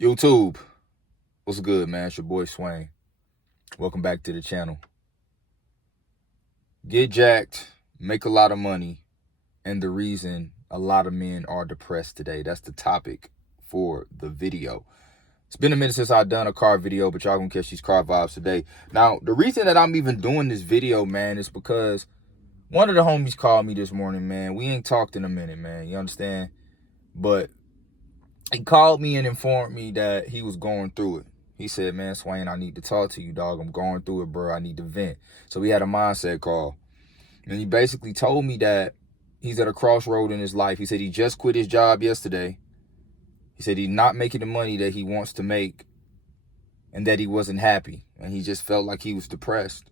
YouTube, what's good, man? It's your boy Swain. Welcome back to the channel. Get jacked, make a lot of money, and the reason a lot of men are depressed today. That's the topic for the video. It's been a minute since I've done a car video, but y'all gonna catch these car vibes today. Now, the reason that I'm even doing this video, man, is because one of the homies called me this morning, man. We ain't talked in a minute, man. You understand? But he called me and informed me that he was going through it. He said, man, Swain, I need to talk to you, dog. I'm going through it, bro. I need to vent. So we had a mindset call. And he basically told me that he's at a crossroad in his life. He said he just quit his job yesterday. He said he's not making the money that he wants to make and that he wasn't happy. And he just felt like he was depressed.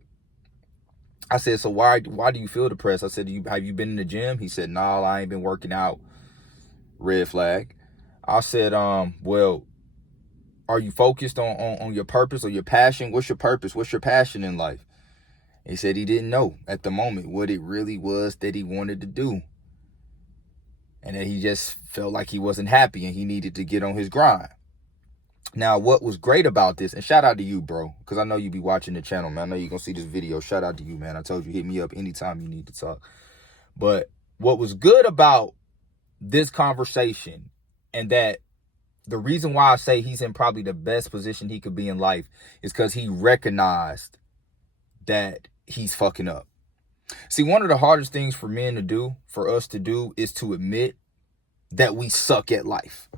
I said, so why do you feel depressed? I said, have you been in the gym? He said, no, I ain't been working out. Red flag. I said, well, are you focused on your purpose or your passion? What's your purpose? What's your passion in life? He said he didn't know at the moment what it really was that he wanted to do. And that he just felt like he wasn't happy and he needed to get on his grind. Now, what was great about this, and shout out to you, bro, because I know you be watching the channel, man. I know you're going to see this video. Shout out to you, man. I told you, hit me up anytime you need to talk. But what was good about this conversation, and that the reason why I say he's in probably the best position he could be in life, is because he recognized that he's fucking up. See, one of the hardest things for men to do, for us to do, is to admit that we suck at life.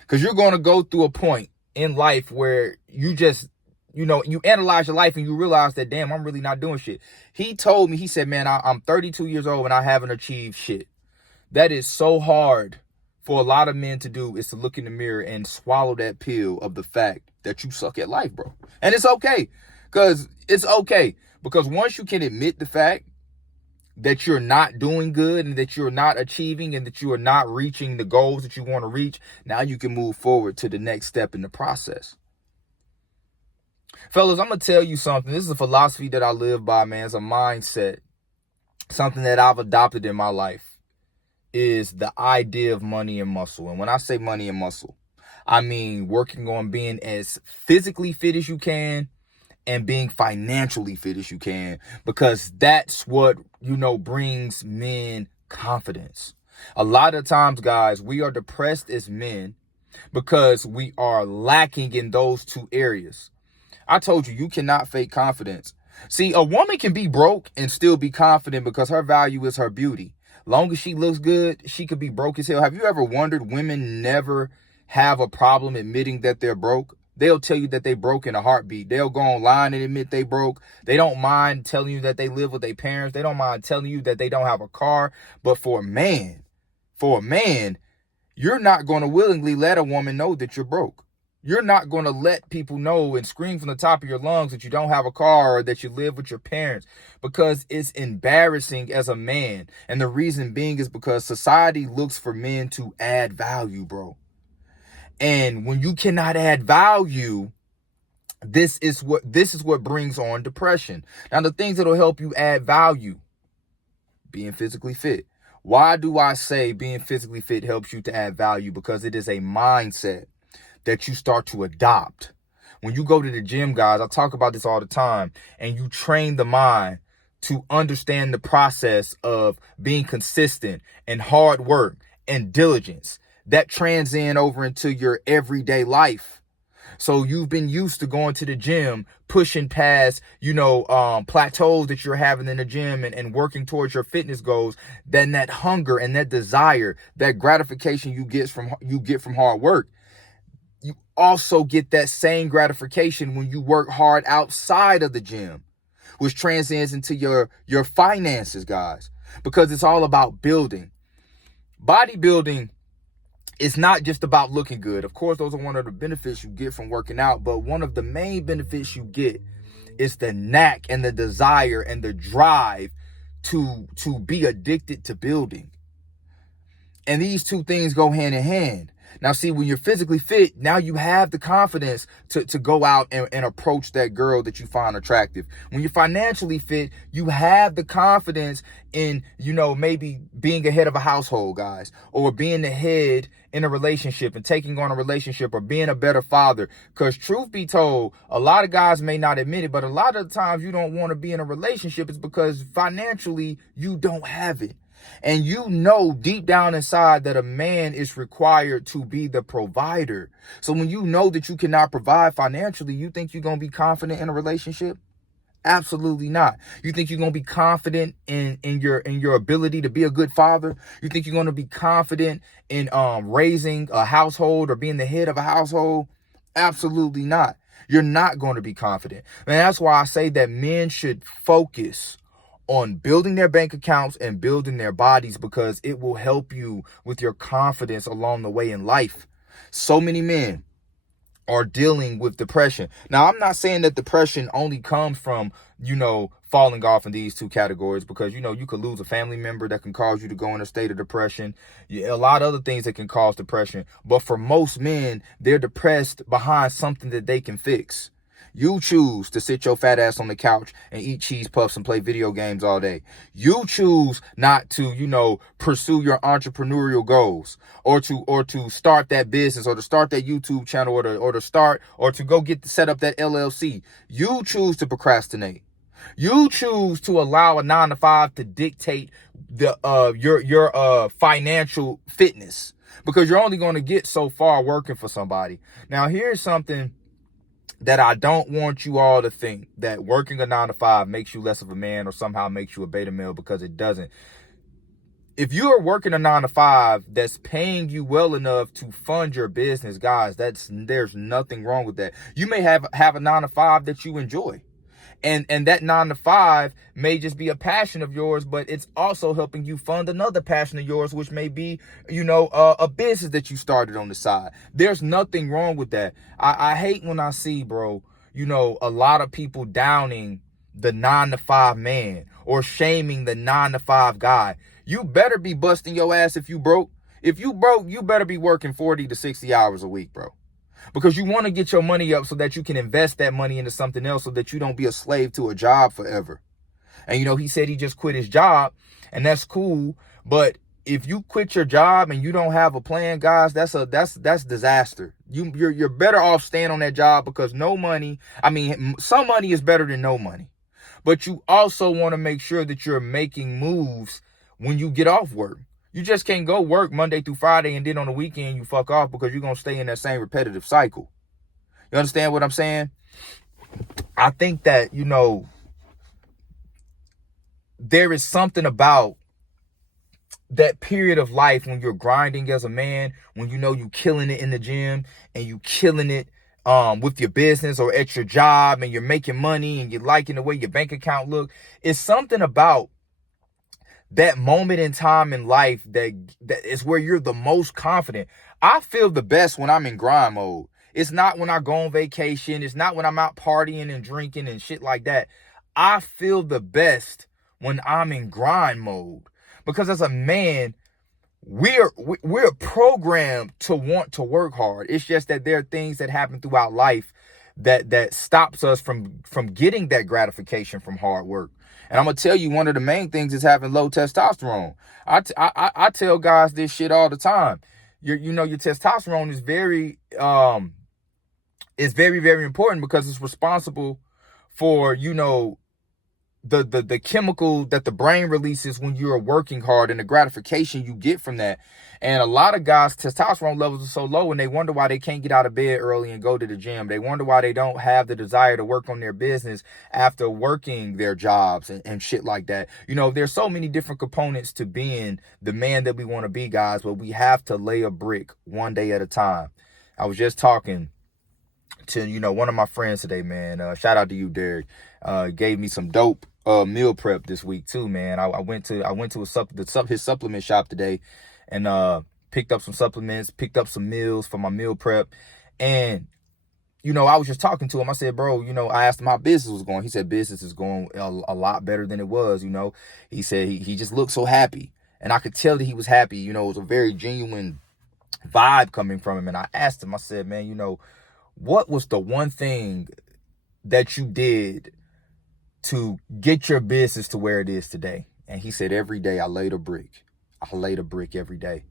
Because you're going to go through a point in life where you just, you analyze your life and you realize that, damn, I'm really not doing shit. He told me, he said, man, I'm 32 years old and I haven't achieved shit. That is so hard for a lot of men to do, is to look in the mirror and swallow that pill of the fact that you suck at life, bro. And it's okay. Because once you can admit the fact that you're not doing good and that you're not achieving and that you are not reaching the goals that you want to reach, now you can move forward to the next step in the process. Fellas, I'm going to tell you something. This is a philosophy that I live by, man. It's a mindset. Something that I've adopted in my life is the idea of money and muscle. And when I say money and muscle, I mean working on being as physically fit as you can and being financially fit as you can, because that's what, brings men confidence. A lot of times, guys, we are depressed as men because we are lacking in those two areas. I told you, you cannot fake confidence. See, a woman can be broke and still be confident because her value is her beauty. Long as she looks good, she could be broke as hell. Have you ever wondered women never have a problem admitting that they're broke? They'll tell you that they broke in a heartbeat. They'll go online and admit they broke. They don't mind telling you that they live with their parents. They don't mind telling you that they don't have a car. But for a man, you're not going to willingly let a woman know that you're broke. You're not going to let people know and scream from the top of your lungs that you don't have a car or that you live with your parents, because it's embarrassing as a man. And the reason being is because society looks for men to add value, bro. And when you cannot add value, this is what brings on depression. Now, the things that'll help you add value: being physically fit. Why do I say being physically fit helps you to add value? Because it is a mindset that you start to adopt. When you go to the gym, guys, I talk about this all the time, and you train the mind to understand the process of being consistent and hard work and diligence. That transcend over into your everyday life. So you've been used to going to the gym, pushing past, plateaus that you're having in the gym and working towards your fitness goals. Then that hunger and that desire, that gratification you get from hard work, you also get that same gratification when you work hard outside of the gym, which transcends into your finances, guys, because it's all about building. Bodybuilding, it's not just about looking good. Of course, those are one of the benefits you get from working out. But one of the main benefits you get is the knack and the desire and the drive to be addicted to building. And these two things go hand in hand. Now, see, when you're physically fit, now you have the confidence to go out and approach that girl that you find attractive. When you're financially fit, you have the confidence in, maybe being a head of a household, guys, or being the head in a relationship and taking on a relationship, or being a better father. Because truth be told, a lot of guys may not admit it, but a lot of the times you don't want to be in a relationship is because financially you don't have it. And deep down inside that a man is required to be the provider. So when you know that you cannot provide financially, you think you're going to be confident in a relationship? Absolutely not. You think you're going to be confident in your ability to be a good father? You think you're going to be confident in raising a household or being the head of a household? Absolutely not. You're not going to be confident. And that's why I say that men should focus on building their bank accounts and building their bodies, because it will help you with your confidence along the way in life. So many men are dealing with depression. Now, I'm not saying that depression only comes from, falling off in these two categories, because, you could lose a family member that can cause you to go in a state of depression. A lot of other things that can cause depression. But for most men, they're depressed behind something that they can fix. You choose to sit your fat ass on the couch and eat cheese puffs and play video games all day. You choose not to, pursue your entrepreneurial goals, or to start that business, or to start that YouTube channel, or to go set up that LLC. You choose to procrastinate. You choose to allow a 9-to-5 to dictate your financial fitness, because you're only going to get so far working for somebody. Now, here's something that I don't want you all to think, that working a 9-to-5 makes you less of a man or somehow makes you a beta male, because it doesn't. If you are working a 9-to-5 that's paying you well enough to fund your business, guys, there's nothing wrong with that. You may have a 9-to-5 that you enjoy. And that 9-to-5 may just be a passion of yours, but it's also helping you fund another passion of yours, which may be, a business that you started on the side. There's nothing wrong with that. I hate when I see, bro, a lot of people downing the 9-to-5 man or shaming the 9-to-5 guy. You better be busting your ass if you broke. If you broke, you better be working 40 to 60 hours a week, bro. Because you want to get your money up so that you can invest that money into something else, so that you don't be a slave to a job forever. And, he said he just quit his job, and that's cool. But if you quit your job and you don't have a plan, guys, that's disaster. You're better off staying on that job, because some money is better than no money. But you also want to make sure that you're making moves when you get off work. You just can't go work Monday through Friday and then on the weekend you fuck off, because you're going to stay in that same repetitive cycle. You understand what I'm saying? I think that, there is something about that period of life when you're grinding as a man, when you killing it in the gym and you killing it with your business or at your job, and you're making money and you're liking the way your bank account look. It's something about that moment in time in life that is where you're the most confident. I feel the best when I'm in grind mode. It's not when I go on vacation. It's not when I'm out partying and drinking and shit like that. I feel the best when I'm in grind mode, because as a man, we're programmed to want to work hard. It's just that there are things that happen throughout life that stops us from getting that gratification from hard work. And I'm going to tell you, one of the main things is having low testosterone. I tell guys this shit all the time. Your testosterone is very, very important, because it's responsible for, the chemical that the brain releases when you're working hard, and the gratification you get from that. And a lot of guys' testosterone levels are so low, and they wonder why they can't get out of bed early and go to the gym. They wonder why they don't have the desire to work on their business after working their jobs and shit like that. There's so many different components to being the man that we want to be, guys, but we have to lay a brick one day at a time. I was just talking to, one of my friends today, man. Shout out to you, Derek. Gave me some dope meal prep this week too, man. I went to his supplement shop today, and picked up some supplements, picked up some meals for my meal prep. And I was just talking to him. I said, bro, I asked him how business was going. He said business is going a lot better than it was. He said he just looked so happy, and I could tell that he was happy. It was a very genuine vibe coming from him. And I asked him, I said, man, you know, what was the one thing that you did to get your business to where it is today? And he said, every day I laid a brick. I laid a brick every day.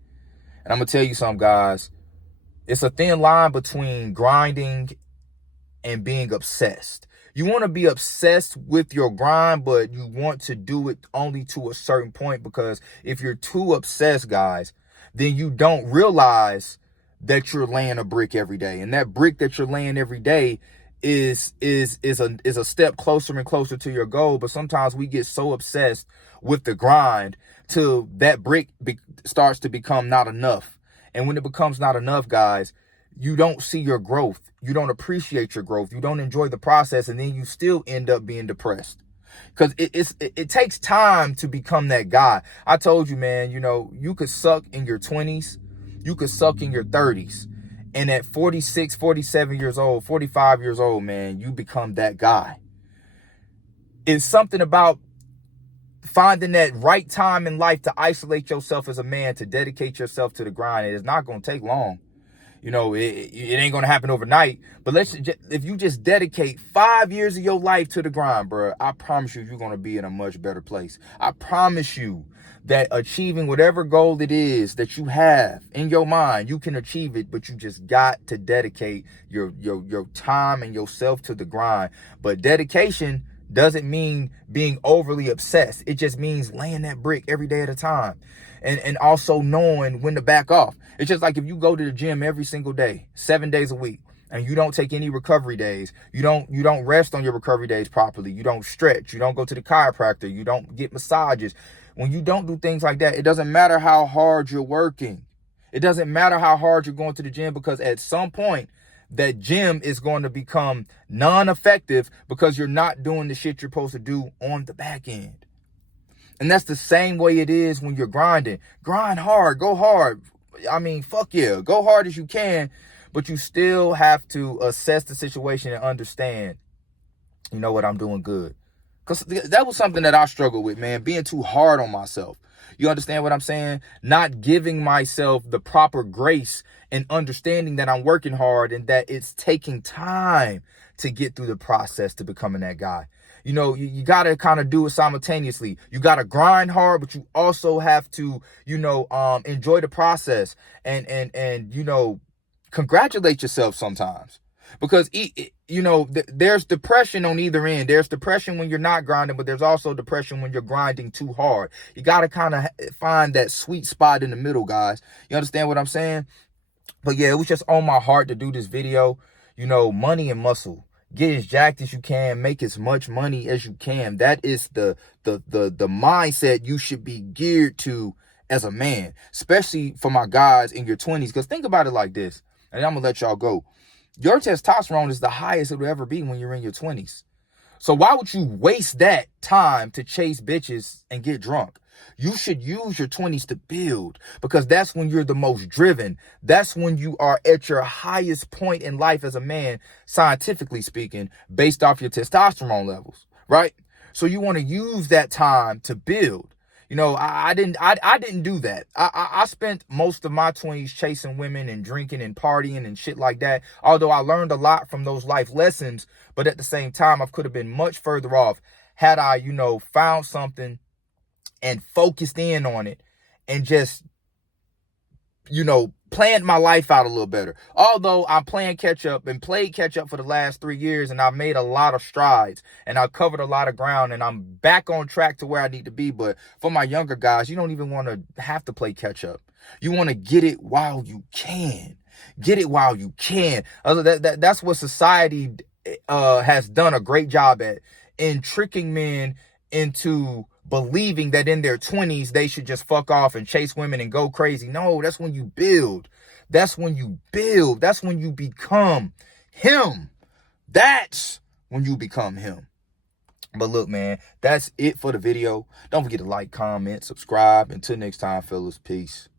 And I'm going to tell you something, guys. It's a thin line between grinding and being obsessed. You want to be obsessed with your grind, but you want to do it only to a certain point, because if you're too obsessed, guys, then you don't realize that you're laying a brick every day. And that brick that you're laying every day is a step closer and closer to your goal. But sometimes we get so obsessed with the grind till that brick starts to become not enough. And when it becomes not enough, guys, you don't see your growth. You don't appreciate your growth. You don't enjoy the process. And then you still end up being depressed, because it takes time to become that guy. I told you, man, you know, you could suck in your 20s. You could suck in your 30s. And at 46, 47 years old, 45 years old, man, you become that guy. It's something about finding that right time in life to isolate yourself as a man, to dedicate yourself to the grind. It is not going to take long. You know, it ain't going to happen overnight. But if you just dedicate 5 years of your life to the grind, bro, I promise you, you're going to be in a much better place. I promise you that achieving whatever goal it is that you have in your mind, you can achieve it, but you just got to dedicate your time and yourself to the grind. But dedication doesn't mean being overly obsessed. It just means laying that brick every day at a time. And also knowing when to back off. It's just like if you go to the gym every single day, 7 days a week, and you don't take any recovery days, you don't rest on your recovery days properly, you don't stretch, you don't go to the chiropractor, you don't get massages. When you don't do things like that, it doesn't matter how hard you're working. It doesn't matter how hard you're going to the gym, because at some point, that gym is going to become non-effective because you're not doing the shit you're supposed to do on the back end. And that's the same way it is when you're grinding. Grind hard, go hard. I mean, fuck yeah, go hard as you can, but you still have to assess the situation and understand, you know what, I'm doing good. Because that was something that I struggled with, man, being too hard on myself. You understand what I'm saying? Not giving myself the proper grace and understanding that I'm working hard and that it's taking time to get through the process to becoming that guy. You know, you got to kind of do it simultaneously. You got to grind hard, but you also have to, you know, enjoy the process and you know, congratulate yourself sometimes. Because, you know, there's depression on either end. There's depression when you're not grinding, but there's also depression when you're grinding too hard. You got to kind of find that sweet spot in the middle, guys. You understand what I'm saying? But yeah, it was just on my heart to do this video. You know, money and muscle. Get as jacked as you can. Make as much money as you can. That is the mindset you should be geared to as a man, especially for my guys in your 20s. Because think about it like this, and I'm going to let y'all go. Your testosterone is the highest it will ever be when you're in your 20s. So why would you waste that time to chase bitches and get drunk? You should use your 20s to build, because that's when you're the most driven. That's when you are at your highest point in life as a man, scientifically speaking, based off your testosterone levels, right? So you want to use that time to build. You know, I didn't do that. I spent most of my 20s chasing women and drinking and partying and shit like that. Although I learned a lot from those life lessons, but at the same time, I could have been much further off had I, you know, found something and focused in on it and just, you know, planned my life out a little better. Although I'm playing catch up and played catch up for the last 3 years, and I've made a lot of strides and I've covered a lot of ground and I'm back on track to where I need to be. But for my younger guys, you don't even want to have to play catch up. You want to get it while you can. Get it while you can. That's what society has done a great job at, in tricking men into believing that in their 20s they should just fuck off and chase women and go crazy. No, that's when you build. That's when you build. That's when you become him. That's when you become him. But look, man, that's it for the video. Don't forget to like, comment, subscribe. Until next time, fellas, peace.